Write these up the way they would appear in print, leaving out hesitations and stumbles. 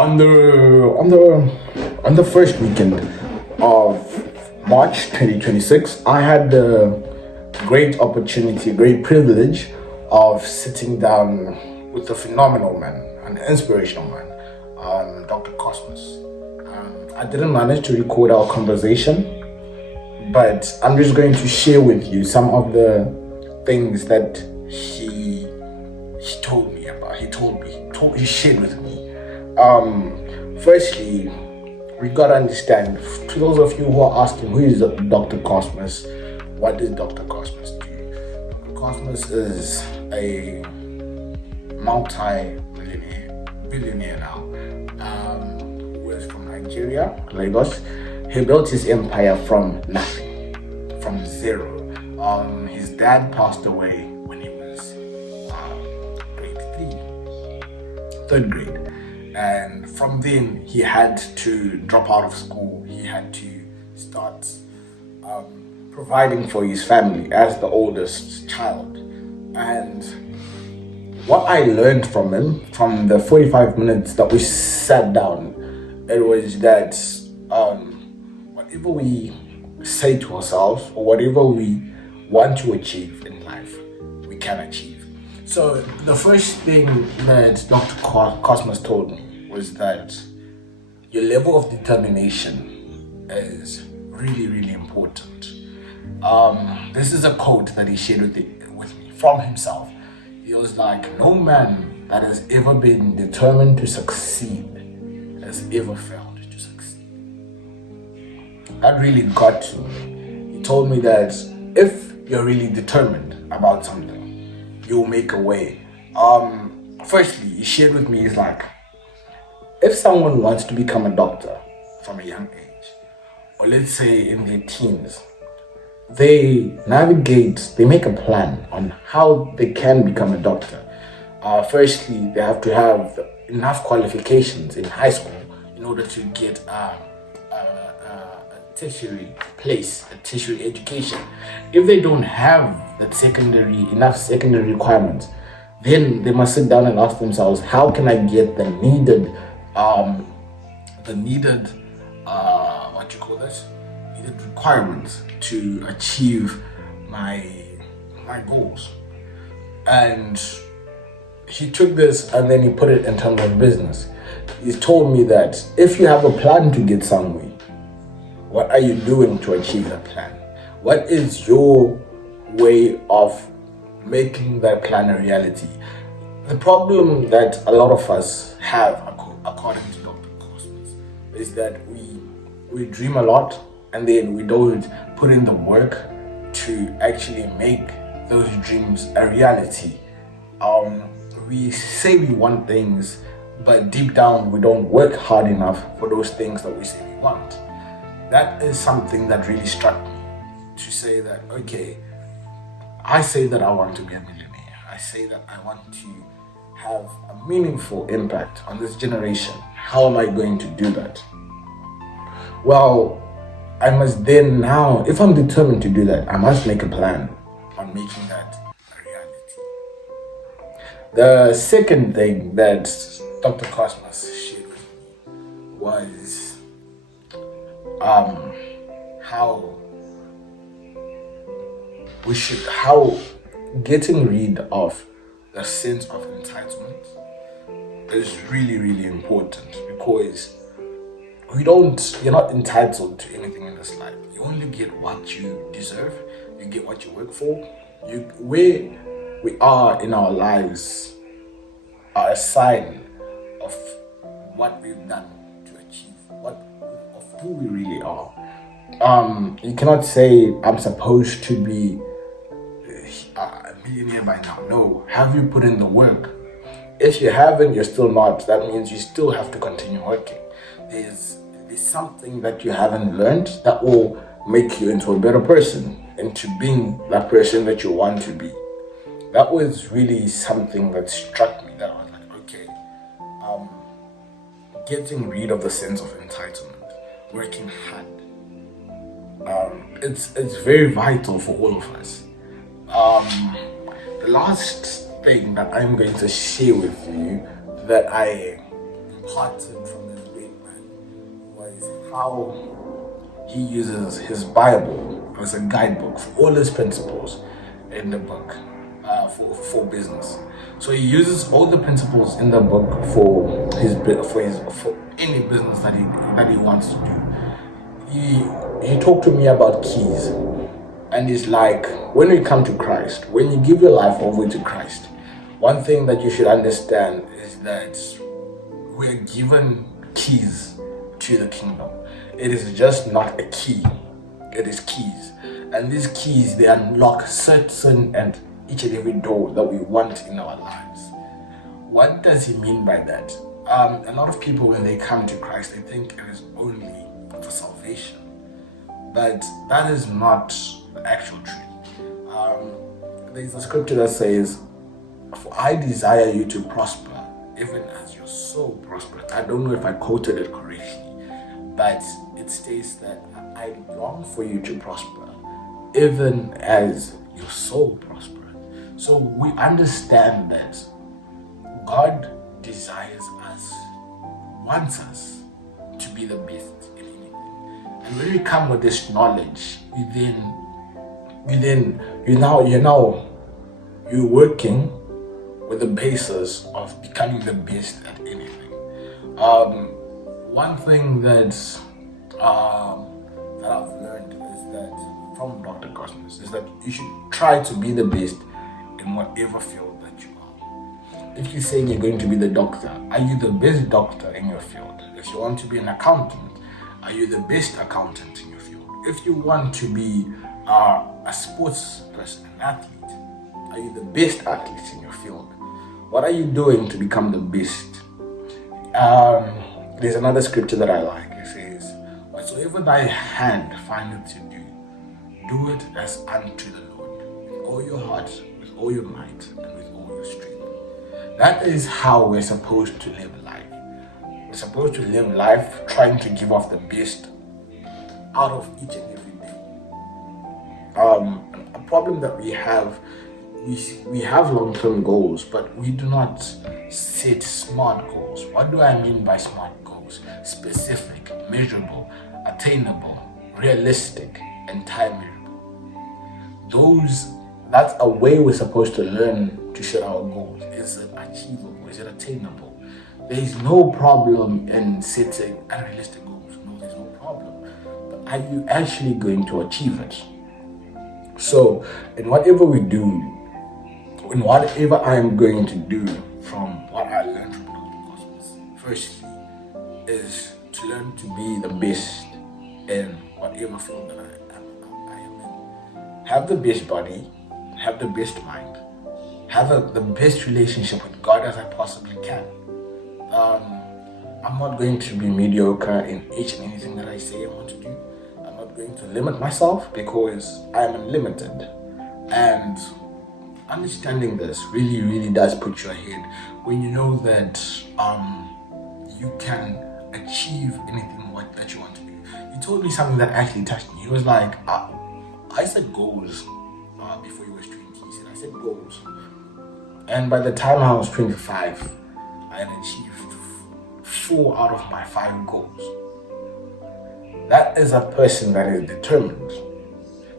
On the first weekend of March 2026, I had the great opportunity, great privilege of sitting down with a phenomenal man, an inspirational man, Dr. Cosmas. I didn't manage to record our conversation, but I'm just going to share with you some of the things that he told me about. He shared with me. Firstly, we gotta understand, to those of you who are asking, who is Dr. Cosmas? What does Dr. Cosmas do? Dr. Cosmas is a billionaire now, who is from Nigeria, Lagos. He built his empire from nothing, from zero. His dad passed away when he was third grade. And from then, he had to drop out of school. He had to start providing for his family as the oldest child. And what I learned from him, from the 45 minutes that we sat down, it was that whatever we say to ourselves or whatever we want to achieve in life, we can achieve. So the first thing that Dr. Cosmas told me was that your level of determination is really, really important. This is a quote that he shared with me from himself. He was like, no man that has ever been determined to succeed has ever failed to succeed. That really got to me. He told me that if you're really determined about something, you'll make a way. Firstly, he shared with me, he's like, if someone wants to become a doctor from a young age, or let's say in their teens, they make a plan on how they can become a doctor. Firstly, they have to have enough qualifications in high school in order to get a tertiary education. If they don't have enough secondary requirements, then they must sit down and ask themselves, how can I get the needed requirements to achieve my goals? And he took this and then he put it in terms of business. He told me that if you have a plan to get somewhere, what are you doing to achieve that plan? What is your way of making that plan a reality? The problem that a lot of us have, according to Dr. Cosmas, is that we dream a lot and then we don't put in the work to actually make those dreams a reality. We say we want things, but deep down we don't work hard enough for those things that we say we want. That is something that really struck me, to say that, okay, I say that I want to be a millionaire. I say that I want to have a meaningful impact on this generation. How am I going to do that? Well, I must then now, if I'm determined to do that, I must make a plan on making that a reality. The second thing that Dr. Cosmas shared with me was how getting rid of the sense of entitlement is really, really important, because you're not entitled to anything in this life. You only get what you deserve. You get what you work for. Where we are in our lives are a sign of what we've done to achieve, of who we really are. You cannot say, I'm supposed to be a millionaire by now. No. Have you put in the work? If you haven't, you're still not. That means you still have to continue working. There's something that you haven't learned that will make you into a better person, into being that person that you want to be. That was really something that struck me, that I was like, okay, getting rid of the sense of entitlement, working hard. It's very vital for all of us. The last thing that I'm going to share with you that I imparted from this great man was how he uses his Bible as a guidebook for all his principles in the book for business. So he uses all the principles in the book for any business that he wants to do. He talked to me about keys, and he's like, when we come to Christ, when you give your life over to Christ, one thing that you should understand is that we're given keys to the kingdom. It is just not a key, it is keys. And these keys, they unlock certain and each and every door that we want in our lives. What does he mean by that? A lot of people, when they come to Christ, they think it is only for salvation. But that is not the actual truth. There's a scripture that says, "For I desire you to prosper, even as your soul prospers." I don't know if I quoted it correctly, but it states that I long for you to prosper, even as your soul prospers. So we understand that God desires us, wants us to be the best in anything. And when we come with this knowledge, you're working with the basis of becoming the best at anything. One thing that I've learned is that from Dr. Cosmas is that you should try to be the best in whatever field that you are. If you're saying you're going to be the doctor, are you the best doctor in your field? If you want to be an accountant, are you the best accountant in your field? If you want to be a sports person, an athlete, are you the best athlete in your field? What are you doing to become the best? There's another scripture that I like. It says, "Whatsoever thy hand findeth to do, do it as unto the Lord, with all your heart, with all your might, and with all your strength." That is how we're supposed to live life. We're supposed to live life trying to give off the best out of each and every day. A problem that we have long-term goals, but we do not set smart goals. What do I mean by smart goals? Specific, measurable, attainable, realistic, and time measurable. That's a way we're supposed to learn to set our goals. Is it achievable? Is it attainable? There is no problem in setting unrealistic goals. No, there's no problem. But are you actually going to achieve it? So, in whatever we do, in whatever I am going to do, from what I learned from Dr. Cosmas, firstly, is to learn to be the best in whatever field that I am in. Have the best body, have the best mind, have the best relationship with God as I possibly can. I'm not going to be mediocre in each and anything that I say I want to do. I'm not going to limit myself because I am unlimited. And understanding this really, really does put you ahead when you know that you can achieve anything that you want to do. He told me something that actually touched me. He was like, I set goals before he was 20. He said, I set goals. And by the time I was 25, I had achieved 4 out of my 5 goals. That is a person that is determined.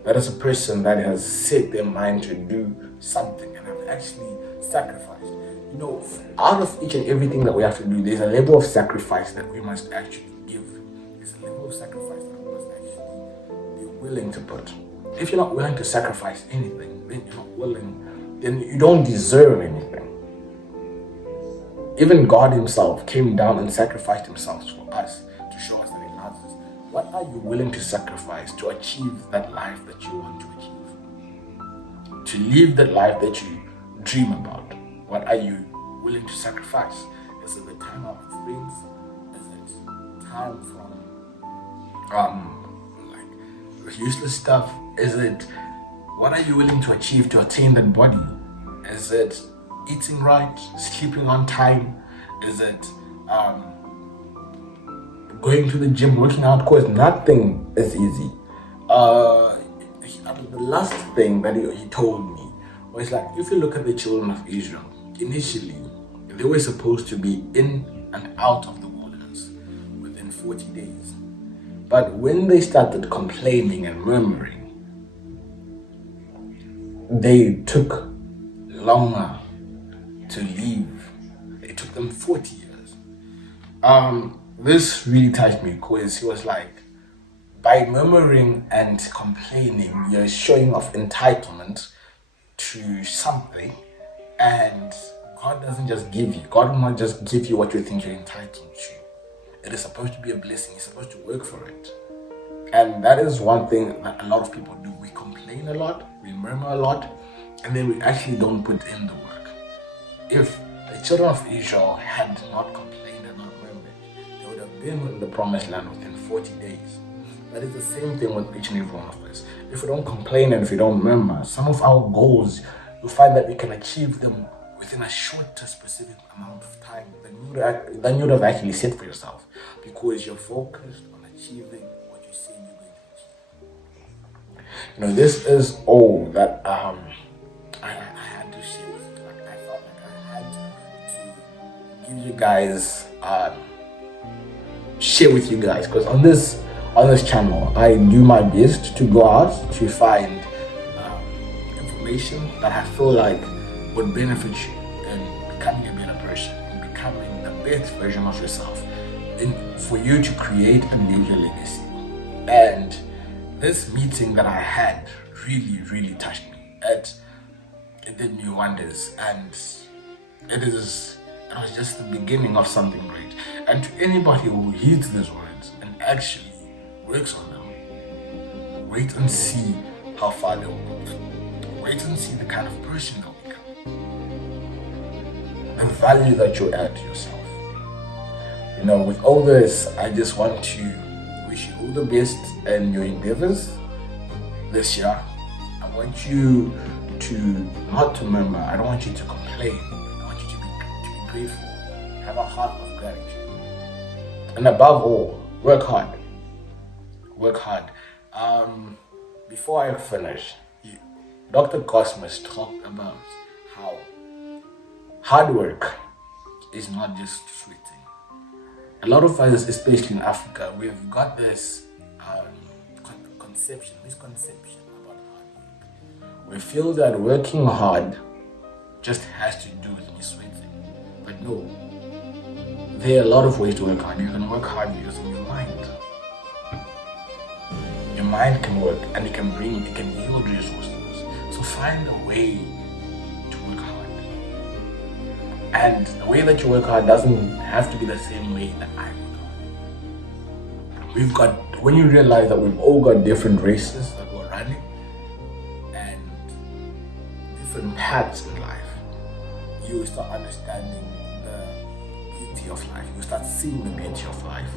That is a person that has set their mind to do something and have actually sacrificed. You know, out of each and everything that we have to do, there's a level of sacrifice that we must actually give. There's a level of sacrifice that we must actually be willing to put. If you're not willing to sacrifice anything, then you're not willing, then you don't deserve anything. Even God himself came down and sacrificed himself for us to show us that he loves us. What are you willing to sacrifice to achieve that life that you want to achieve? To live that life that you dream about? What are you willing to sacrifice? Is it the time of friends? Is it time from like useless stuff? Is it what are you willing to achieve to attain that body? Is it eating right, sleeping on time? Is it going to the gym, working out? Because nothing is easy. The last thing that he told me was like, if you look at the children of Israel, initially they were supposed to be in and out of the 40 days. But when they started complaining and murmuring, they took longer to leave. It took them 40 years. This really touched me because he was like, by murmuring and complaining, you're showing off entitlement to something, and God doesn't just give you. God will not just give you what you think you're entitled to. It is supposed to be a blessing. You're supposed to work for it. And that is one thing that a lot of people do. We complain a lot, we murmur a lot, and then we actually don't put in the work. If the children of Israel had not complained and not murmured, they would have been in the promised land within 40 days. That is the same thing with each and every one of us. If we don't complain and if we don't murmur, some of our goals, you'll find that we can achieve them within a shorter specific amount of time than you'd have actually set for yourself, because you're focused on achieving what you say you're going to achieve. This is all that I had to share with you. I felt like I had to give you guys, share with you guys, because on this channel, I do my best to go out to find information that I feel like would benefit you in becoming a better person, in becoming the best version of yourself, and for you to create and leave your legacy. And this meeting that I had really, really touched me. It did me wonders, and it was just the beginning of something great. And to anybody who heeds these words and actually works on them, wait and see how far they will go. Wait and see the kind of person they'll become. The value that you add to yourself. With all this, I just want to wish you all the best in your endeavors this year. I want you to not to murmur. I don't want you to complain. I want you to be grateful. Have a heart of gratitude. And above all, work hard. Work hard. Before I finish, Dr. Cosmas talked about how hard work is not just sweating. A lot of us, especially in Africa, we've got this misconception about hard work. We feel that working hard just has to do with me sweating. But no, there are a lot of ways to work hard. You can work hard using your mind. Your mind can work, and it can yield resources. So find a way to work hard. And the way that you work hard doesn't have to be the same way that I work hard. When you realize that we've all got different races that we're running and different paths in life, you start understanding the beauty of life. You start seeing the beauty of life.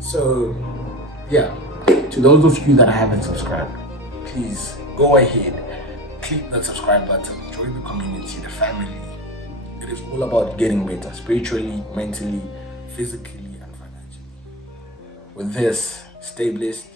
So, yeah, to those of you that haven't subscribed, please go ahead, click that subscribe button, join the community, the family. It is all about getting better spiritually, mentally, physically, and financially. With this, stay blessed.